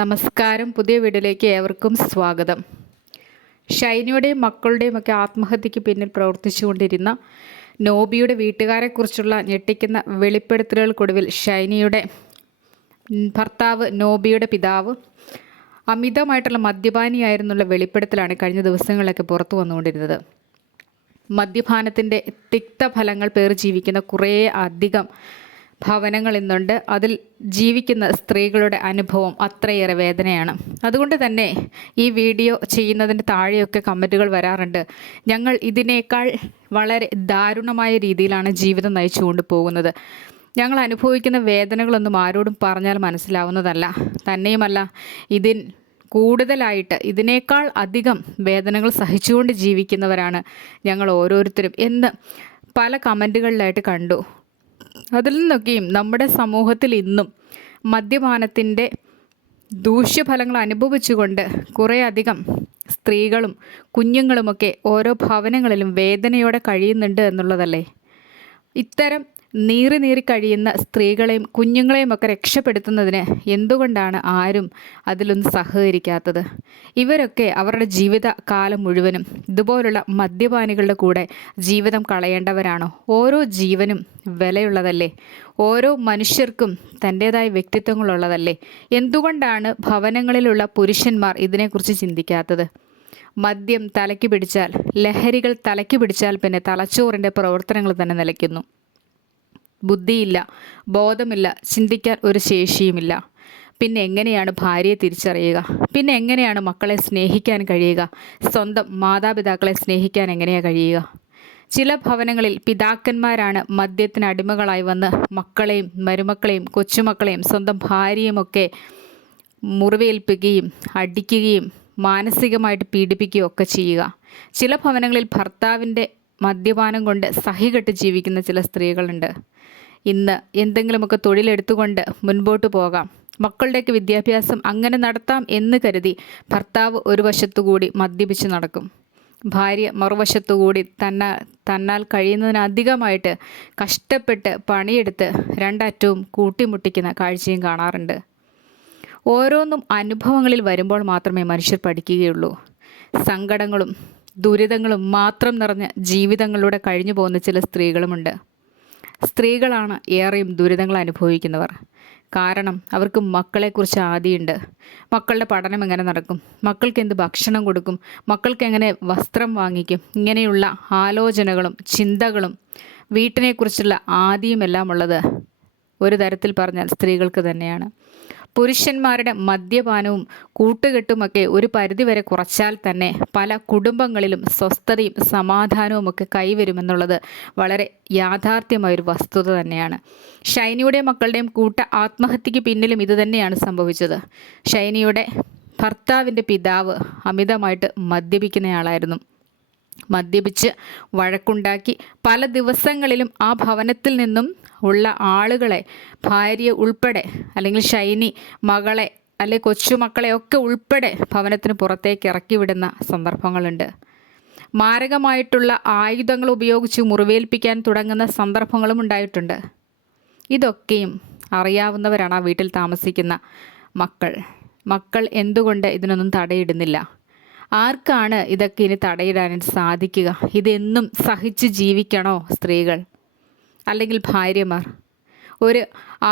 നമസ്കാരം. പുതിയ വീഡിയോയിലേക്ക് ഏവർക്കും സ്വാഗതം. ഷൈനിയുടെയും മക്കളുടെയും ഒക്കെ ആത്മഹത്യക്ക് പിന്നിൽ പ്രവർത്തിച്ചുകൊണ്ടിരുന്ന നോബിയുടെ വീട്ടുകാരെക്കുറിച്ചുള്ള ഞെട്ടിക്കുന്ന വെളിപ്പെടുത്തലുകൾക്കൊടുവിൽ ഷൈനിയുടെ ഭർത്താവ് നോബിയുടെ പിതാവ് അമിതമായിട്ടുള്ള മദ്യപാനിയായിരുന്നുള്ള വെളിപ്പെടുത്തലാണ് കഴിഞ്ഞ ദിവസങ്ങളിലൊക്കെ പുറത്തു വന്നുകൊണ്ടിരുന്നത്. മദ്യപാനത്തിൻ്റെ തിക്തഫലങ്ങൾ പേർ ജീവിക്കുന്ന കുറേ അധികം ഭവനങ്ങൾ ഇന്നുണ്ട്. അതിൽ ജീവിക്കുന്ന സ്ത്രീകളുടെ അനുഭവം അത്രയേറെ വേദനയാണ്. അതുകൊണ്ട് തന്നെ ഈ വീഡിയോ ചെയ്യുന്നതിൻ്റെ താഴെയൊക്കെ കമൻറ്റുകൾ വരാറുണ്ട്. ഞങ്ങൾ ഇതിനേക്കാൾ വളരെ ദാരുണമായ രീതിയിലാണ് ജീവിതം നയിച്ചു കൊണ്ടുപോകുന്നത്. ഞങ്ങൾ അനുഭവിക്കുന്ന വേദനകളൊന്നും ആരോടും പറഞ്ഞാൽ മനസ്സിലാവുന്നതല്ല. തന്നെയുമല്ല, കൂടുതലായിട്ട് ഇതിനേക്കാൾ അധികം വേദനകൾ സഹിച്ചുകൊണ്ട് ജീവിക്കുന്നവരാണ് ഞങ്ങൾ ഓരോരുത്തരും എന്ന് പല കമൻറ്റുകളിലായിട്ട് കണ്ടു. അതിൽ നിന്നൊക്കെയും നമ്മുടെ സമൂഹത്തിൽ ഇന്നും മദ്യപാനത്തിൻ്റെ ദൂഷ്യഫലങ്ങൾ അനുഭവിച്ചുകൊണ്ട് കുറേയധികം സ്ത്രീകളും കുഞ്ഞുങ്ങളുമൊക്കെ ഓരോ ഭവനങ്ങളിലും വേദനയോടെ കഴിയുന്നുണ്ട് എന്നുള്ളതല്ലേ. ഇത്തരം നീറി കഴിയുന്ന സ്ത്രീകളെയും കുഞ്ഞുങ്ങളെയും ഒക്കെ രക്ഷപ്പെടുത്തുന്നതിന് എന്തുകൊണ്ടാണ് ആരും അതിലൊന്നും സഹകരിക്കാത്തത്? ഇവരൊക്കെ അവരുടെ ജീവിത കാലം മുഴുവനും ഇതുപോലുള്ള മദ്യപാനികളുടെ കൂടെ ജീവിതം കളയേണ്ടവരാണോ? ഓരോ ജീവനും വിലയുള്ളതല്ലേ? ഓരോ മനുഷ്യർക്കും തൻ്റേതായ വ്യക്തിത്വങ്ങളുള്ളതല്ലേ? എന്തുകൊണ്ടാണ് ഭവനങ്ങളിലുള്ള പുരുഷന്മാർ ഇതിനെക്കുറിച്ച് ചിന്തിക്കാത്തത്? മദ്യം തലയ്ക്ക് പിടിച്ചാൽ, ലഹരികൾ തലയ്ക്ക് പിടിച്ചാൽ പിന്നെ തലച്ചോറിൻ്റെ പ്രവർത്തനങ്ങൾ തന്നെ നിലയ്ക്കുന്നു. ബുദ്ധിയില്ല, ബോധമില്ല, ചിന്തിക്കാൻ ഒരു ശേഷിയുമില്ല. പിന്നെ എങ്ങനെയാണ് ഭാര്യയെ തിരിച്ചറിയുക? പിന്നെ എങ്ങനെയാണ് മക്കളെ സ്നേഹിക്കാൻ കഴിയുക? സ്വന്തം മാതാപിതാക്കളെ സ്നേഹിക്കാൻ എങ്ങനെയാണ് കഴിയുക? ചില ഭവനങ്ങളിൽ പിതാക്കന്മാരാണ് മദ്യത്തിന് അടിമകളായി വന്ന് മക്കളെയും മരുമക്കളെയും കൊച്ചുമക്കളെയും സ്വന്തം ഭാര്യയുമൊക്കെ മുറിവേൽപ്പിക്കുകയും അടിക്കുകയും മാനസികമായിട്ട് പീഡിപ്പിക്കുകയും ഒക്കെ ചെയ്യുക. ചില ഭവനങ്ങളിൽ ഭർത്താവിൻ്റെ മദ്യപാനം കൊണ്ട് സഹികെട്ട് ജീവിക്കുന്ന ചില സ്ത്രീകളുണ്ട്. ഇന്ന് എന്തെങ്കിലുമൊക്കെ തൊഴിലെടുത്തുകൊണ്ട് മുൻപോട്ട് പോകാം, മക്കളുടെയൊക്കെ വിദ്യാഭ്യാസം അങ്ങനെ നടത്താം എന്ന് കരുതി ഭർത്താവ് ഒരു വശത്തുകൂടി മദ്യപിച്ച് നടക്കും. ഭാര്യ മറുവശത്തുകൂടി തന്നാൽ കഴിയുന്നതിനധികമായിട്ട് കഷ്ടപ്പെട്ട് പണിയെടുത്ത് രണ്ടറ്റവും കൂട്ടിമുട്ടിക്കുന്ന കാഴ്ചയും കാണാറുണ്ട്. ഓരോന്നും അനുഭവങ്ങളിൽ വരുമ്പോൾ മാത്രമേ മനുഷ്യർ പഠിക്കുകയുള്ളൂ. സങ്കടങ്ങളും ദുരിതങ്ങളും മാത്രം നിറഞ്ഞ ജീവിതങ്ങളിലൂടെ കഴിഞ്ഞു പോകുന്ന ചില സ്ത്രീകളുമുണ്ട്. സ്ത്രീകളാണ് ഏറെയും ദുരിതങ്ങൾ അനുഭവിക്കുന്നവർ. കാരണം അവർക്ക് മക്കളെക്കുറിച്ച് ആദിയുണ്ട്. മക്കളുടെ പഠനം എങ്ങനെ നടക്കും? മക്കൾക്ക് എന്ത് ഭക്ഷണം കൊടുക്കും? മക്കൾക്ക് എങ്ങനെ വസ്ത്രം വാങ്ങിക്കും? ഇങ്ങനെയുള്ള ആലോചനകളും ചിന്തകളും വീട്ടിനെക്കുറിച്ചുള്ള ആദിയുമെല്ലാം ഉള്ളത് ഒരു തരത്തിൽ പറഞ്ഞാൽ സ്ത്രീകൾക്ക് തന്നെയാണ്. പുരുഷന്മാരുടെ മദ്യപാനവും കൂട്ടുകെട്ടുമൊക്കെ ഒരു പരിധിവരെ കുറച്ചാൽ തന്നെ പല കുടുംബങ്ങളിലും സ്വസ്ഥതയും സമാധാനവുമൊക്കെ കൈവരുമെന്നുള്ളത് വളരെ യാഥാർത്ഥ്യമായൊരു വസ്തുത തന്നെയാണ്. ഷൈനിയുടെയും മക്കളുടെയും ആത്മഹത്യക്ക് പിന്നിലും ഇതുതന്നെയാണ് സംഭവിച്ചത്. ഷൈനിയുടെ ഭർത്താവിൻ്റെ പിതാവ് അമിതമായിട്ട് മദ്യപിക്കുന്നയാളായിരുന്നു. മദ്യപിച്ച് വഴക്കുണ്ടാക്കി പല ദിവസങ്ങളിലും ആ ഭവനത്തിൽ നിന്നും ഉള്ള ആളുകളെ, ഭാര്യ ഉൾപ്പെടെ, അല്ലെങ്കിൽ ഷൈനി മകളെ അല്ലെ കൊച്ചുമക്കളെ ഒക്കെ ഉൾപ്പെടെ ഭവനത്തിന് പുറത്തേക്ക് ഇറക്കി വിടുന്ന സന്ദർഭങ്ങളുണ്ട്. മാരകമായിട്ടുള്ള ആയുധങ്ങൾ ഉപയോഗിച്ച് മുറിവേൽപ്പിക്കാൻ തുടങ്ങുന്ന സന്ദർഭങ്ങളും ഉണ്ടായിട്ടുണ്ട്. ഇതൊക്കെയും അറിയാവുന്നവരാണ് ആ വീട്ടിൽ താമസിക്കുന്ന മക്കൾ എന്തുകൊണ്ട് ഇതിനൊന്നും തടയിടുന്നില്ല? ആർക്കാണ് ഇതൊക്കെ ഇനി തടയിടാൻ സാധിക്കുക? ഇതെന്നും സഹിച്ച് ജീവിക്കണോ സ്ത്രീകൾ, അല്ലെങ്കിൽ ഭാര്യമാർ? ഒരു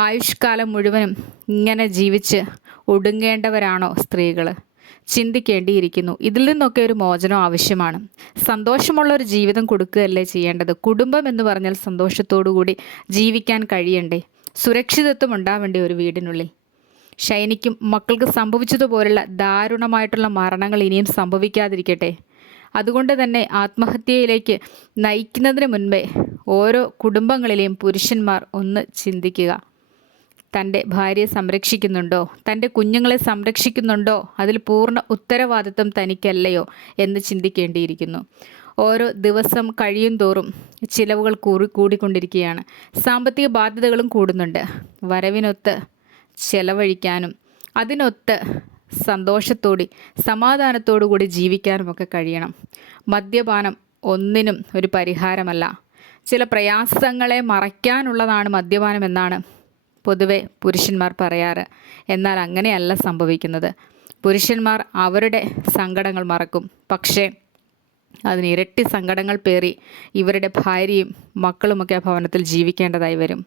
ആയുഷ്കാലം മുഴുവനും ഇങ്ങനെ ജീവിച്ച് ഒടുങ്ങേണ്ടവരാണോ സ്ത്രീകൾ? ചിന്തിക്കേണ്ടിയിരിക്കുന്നു. ഇതിൽ നിന്നൊക്കെ ഒരു മോചനം ആവശ്യമാണ്. സന്തോഷമുള്ള ഒരു ജീവിതം കൊടുക്കുകയല്ലേ ചെയ്യേണ്ടത്? കുടുംബം എന്ന് പറഞ്ഞാൽ സന്തോഷത്തോടു കൂടി ജീവിക്കാൻ കഴിയണ്ടേ? സുരക്ഷിതത്വം ഉണ്ടാവേണ്ടേ ഒരു വീടിനുള്ളിൽ? ഷൈനിക്കും മക്കൾക്ക് സംഭവിച്ചതുപോലുള്ള ദാരുണമായിട്ടുള്ള മരണങ്ങൾ ഇനിയും സംഭവിക്കാതിരിക്കട്ടെ. അതുകൊണ്ട് തന്നെ ആത്മഹത്യയിലേക്ക് നയിക്കുന്നതിന് മുൻപേ ഓരോ കുടുംബങ്ങളിലെയും പുരുഷന്മാർ ഒന്ന് ചിന്തിക്കുക. തൻ്റെ ഭാര്യയെ സംരക്ഷിക്കുന്നുണ്ടോ? തൻ്റെ കുഞ്ഞുങ്ങളെ സംരക്ഷിക്കുന്നുണ്ടോ? അതിൽ പൂർണ്ണ ഉത്തരവാദിത്വം തനിക്കല്ലയോ എന്ന് ചിന്തിക്കേണ്ടിയിരിക്കുന്നു. ഓരോ ദിവസം കഴിയും തോറും ചിലവുകൾ കൂടിക്കൊണ്ടിരിക്കുകയാണ്. സാമ്പത്തിക ബാധ്യതകളും കൂടുന്നുണ്ട്. വരവിനൊത്ത് ചെലവഴിക്കാനും അതിനൊത്ത് സന്തോഷത്തോടെ സമാധാനത്തോടു കൂടി ജീവിക്കാനുമൊക്കെ കഴിയണം. മദ്യപാനം ഒന്നിനും ഒരു പരിഹാരമല്ല. ചില പ്രയാസങ്ങളെ മറയ്ക്കാനുള്ളതാണ് മദ്യപാനം എന്നാണ് പൊതുവെ പുരുഷന്മാർ പറയാറ്. എന്നാൽ അങ്ങനെയല്ല സംഭവിക്കുന്നത്. പുരുഷന്മാർ അവരുടെ സങ്കടങ്ങൾ മറക്കും. പക്ഷേ അതിന് ഇരട്ടി സങ്കടങ്ങൾ പേറി ഇവരുടെ ഭാര്യയും മക്കളുമൊക്കെ ആ ഭവനത്തിൽ ജീവിക്കേണ്ടതായി വരും.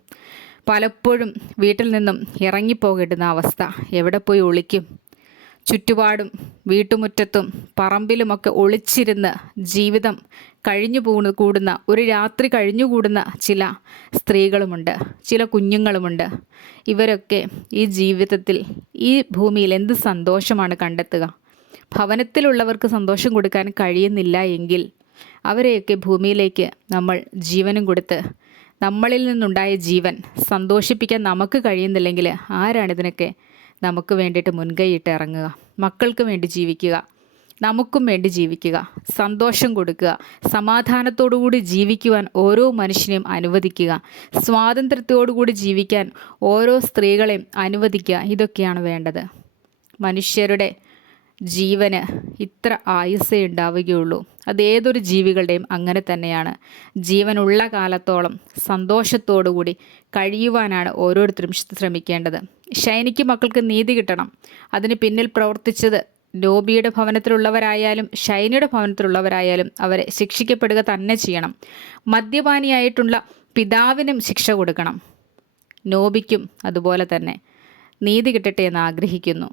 പലപ്പോഴും വീട്ടിൽ നിന്നും ഇറങ്ങിപ്പോകേണ്ടുന്ന അവസ്ഥ. എവിടെ പോയി ഒളിക്കും? ചുറ്റുപാടും വീട്ടുമുറ്റത്തും പറമ്പിലുമൊക്കെ ഒളിച്ചിരുന്ന് ജീവിതം കൂടുന്ന ഒരു രാത്രി കഴിഞ്ഞുകൂടുന്ന ചില സ്ത്രീകളുമുണ്ട്, ചില കുഞ്ഞുങ്ങളുമുണ്ട്. ഇവരൊക്കെ ഈ ജീവിതത്തിൽ ഈ ഭൂമിയിൽ എന്ത് സന്തോഷമാണ് കണ്ടെത്തുക? ഭവനത്തിലുള്ളവർക്ക് സന്തോഷം കൊടുക്കാൻ കഴിയുന്നില്ല എങ്കിൽ അവരെയൊക്കെ ഭൂമിയിലേക്ക് നമ്മൾ ജീവനും കൊടുത്ത് നമ്മളിൽ നിന്നുണ്ടായ ജീവൻ സന്തോഷിപ്പിക്കാൻ നമുക്ക് കഴിയുന്നില്ലെങ്കിൽ ആരാണിതിനൊക്കെ നമുക്ക് വേണ്ടിയിട്ട് മുൻകൈയിട്ട് ഇറങ്ങുക? മക്കൾക്ക് വേണ്ടി ജീവിക്കുക, നമുക്കും വേണ്ടി ജീവിക്കുക, സന്തോഷം കൊടുക്കുക, സമാധാനത്തോടുകൂടി ജീവിക്കുവാൻ ഓരോ മനുഷ്യനെയും അനുവദിക്കുക, സ്വാതന്ത്ര്യത്തോടുകൂടി ജീവിക്കാൻ ഓരോ സ്ത്രീകളെയും അനുവദിക്കുക. ഇതൊക്കെയാണ് വേണ്ടത്. മനുഷ്യരുടെ ജീവന് ഇത്ര ആയുസ്സേ ഉണ്ടാവുകയുള്ളൂ. അതേതൊരു ജീവികളുടെയും അങ്ങനെ തന്നെയാണ്. ജീവനുള്ള കാലത്തോളം സന്തോഷത്തോടുകൂടി കഴിയുവാനാണ് ഓരോരുത്തരും ശ്രമിക്കേണ്ടത്. ഷൈനിക്ക് മക്കൾക്ക് നീതി കിട്ടണം. അതിന് പിന്നിൽ പ്രവർത്തിച്ചത് നോബിയുടെ ഭവനത്തിലുള്ളവരായാലും ഷൈനിയുടെ ഭവനത്തിലുള്ളവരായാലും അവരെ ശിക്ഷിക്കപ്പെടുക തന്നെ ചെയ്യണം. മദ്യപാനിയായിട്ടുള്ള പിതാവിനും ശിക്ഷ കൊടുക്കണം. നോബിക്കും അതുപോലെ തന്നെ നീതി കിട്ടട്ടെ എന്ന് ആഗ്രഹിക്കുന്നു.